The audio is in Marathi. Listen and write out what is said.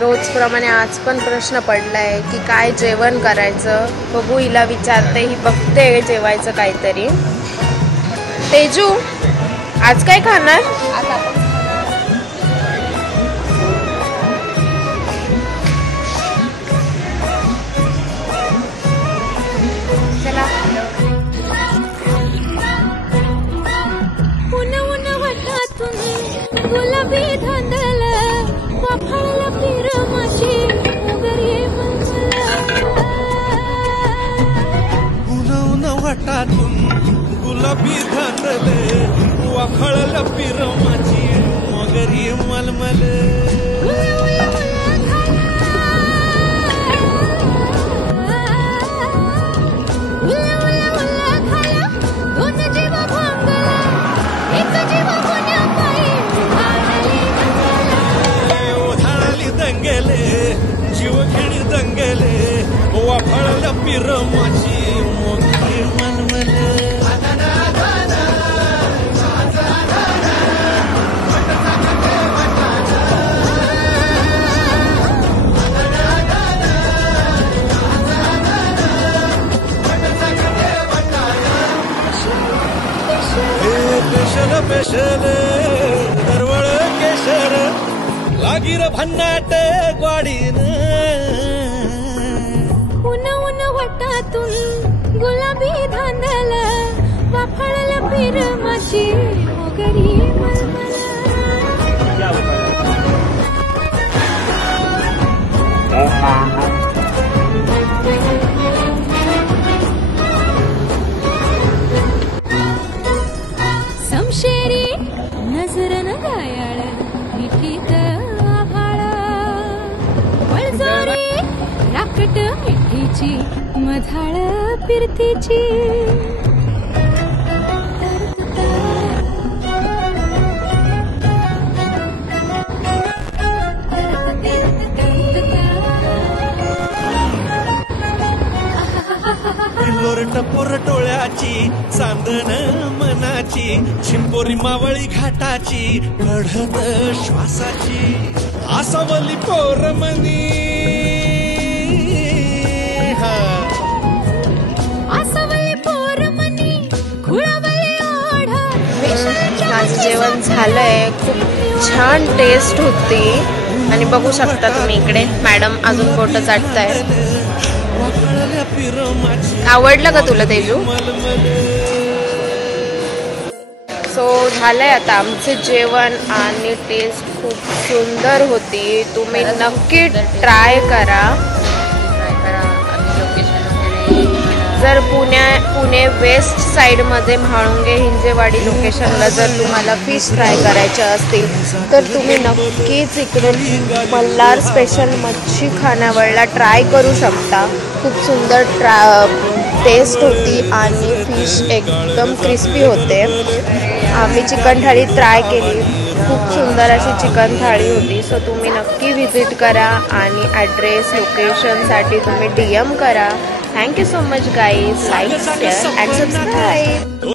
रोजप्रमाणे आज पण प्रश्न पडलाय की काय जेवण करायचं. बघू, हिला विचारते, ही बघते जेवायचं काहीतरी. तेजू, आज काय खाणार? चला. गुलाबी धांदल वाफाळला पिरमाची उगरी उन वाटातून गुलाबी धांदल वाफाळला पिरमाची मगरी मलमल. जीवघेणी दंगले वाफाळल्या पिरमाची मोठी मनमल. पेशल पेशल दरवळ केशर लागीर भन्नाट ग्वाडीन. उन वाटातून गुलाबी धांदल वाफाळला पिरमाची उगरी मलमल. समशेरी नजरन गायाळ मिठीत आभाळ वळजोरी राकट मिठीची मधाळ फिरतीची. टपोर टोळ्याची चांदण मनाची चिंपोरी मावळी घाटाची कढत श्वासाची आसावली पोरमनी. आसावली पोरमनी खुळावली ओढ. माझं जेवण झालंय, खूप छान टेस्ट होती. आणि बघू शकता तुम्ही इकडे मॅडम अजून बोटं चाटताय. आवडलं का तुला तेजू? सो झालंय आता आमचे जेवण आणि टेस्ट खूप सुंदर होती. तुम्ही नक्की ट्राय करा. जर पुणे वेस्ट साईडमध्ये म्हाळुंगे हिंजेवाडी लोकेशनला जर तुम्हाला फिश फ्राय करायचे असतील तर तुम्ही नक्कीच इकडे मल्हार स्पेशल मच्छी खानावळला ट्राय करू शकता. खूप सुंदर टेस्ट होती आणि फिश एकदम क्रिस्पी होते. आम्ही चिकन थाळी ट्राय केली, खूप सुंदर अशी चिकन थाळी होती. सो तुम्ही नक्की व्हिजिट करा आणि ॲड्रेस लोकेशनसाठी तुम्ही DM करा. Thank you so much guys. Like, share and subscribe.